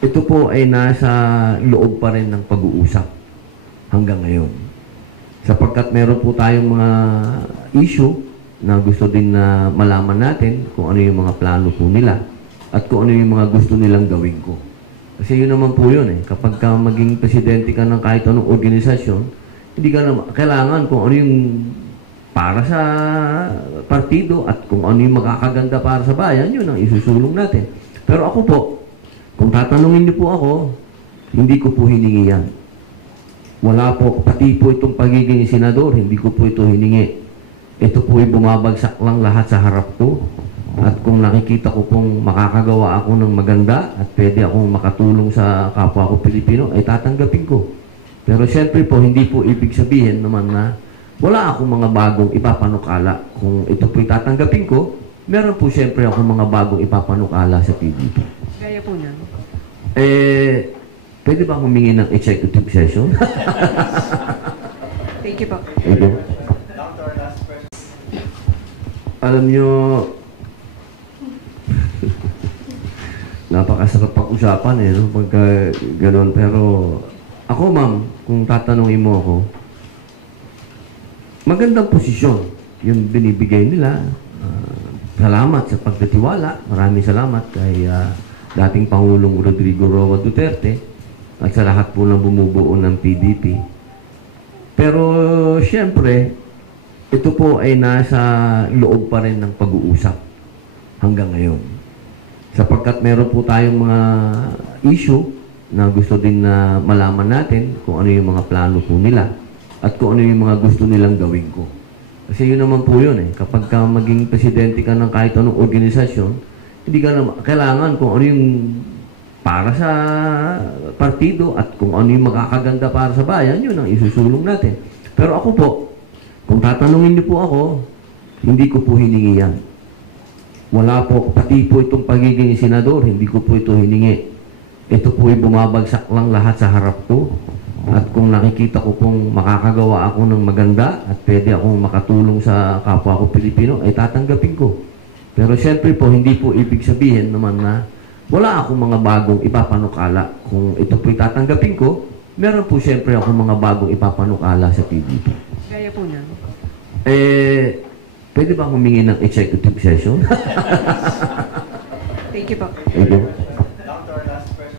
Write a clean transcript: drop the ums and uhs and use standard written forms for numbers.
Ito po ay nasa loob pa rin ng pag-uusap hanggang ngayon. Sapagkat meron po tayong mga issue na gusto din na malaman natin kung ano yung mga plano po nila at kung ano yung mga gusto nilang gawin ko. Kasi yun naman po yun eh. Kapag ka maging presidente ka ng kahit anong organisasyon, hindi ka na kailangan kung ano yung para sa partido at kung ano yung makakaganda para sa bayan, yun ang isusulong natin. Pero ako po, kung tatanungin niyo po ako, hindi ko po hiningi yan. Wala po, pati po itong pagiging senador, hindi ko po ito hiningi. Ito po ay bumabagsak lang lahat sa harap ko. At kung nakikita ko pong makakagawa ako ng maganda at pwede akong makatulong sa kapwa ko Pilipino, ay tatanggapin ko. Pero siyempre po, hindi po ibig sabihin naman na wala akong mga bagong ipapanukala. Kung ito po'y tatanggapin ko, meron po siyempre akong mga bagong ipapanukala sa PDP. Gaya po niyan. Pwede ba humingi ng executive session? Thank you po. Thank you. Alam nyo, napakasarap pag-usapan eh, no? Pagka gano'n. Pero ako ma'am, kung tatanungin mo ako, magandang posisyon yung binibigay nila. Salamat sa pagtitiwala. Maraming salamat kay dating Pangulong Rodrigo Roa Duterte at sa lahat po ng bumubuo ng PDP. Pero siyempre, ito po ay nasa loob pa rin ng pag-uusap hanggang ngayon. Sapagkat meron po tayong mga issue na gusto din na malaman natin kung ano yung mga plano po nila at kung ano yung mga gusto nilang gawin ko. Kasi yun naman po yun eh. Kapag ka maging presidente ka ng kahit anong organisasyon, hindi ka na kailangan kung ano yung para sa partido at kung ano yung makakaganda para sa bayan, yun ang isusulong natin. Pero ako po, kung tatanungin niyo po ako, hindi ko po hiningi yan. Wala po, pati po itong pagiging senador, hindi ko po ito hiningi. Ito po ay bumabagsak lang lahat sa harap ko. At kung nakikita ko pong makakagawa ako ng maganda at pwede akong makatulong sa kapwa ko Pilipino, ay tatanggapin ko. Pero siyempre po, hindi po ibig sabihin naman na wala akong mga bagong ipapanukala. Kung ito po'y tatanggapin ko, meron po siyempre akong mga bagong ipapanukala sa PDP. Gaya po niyan. Pwede ba humingi ng executive session? Thank you po. Thank you.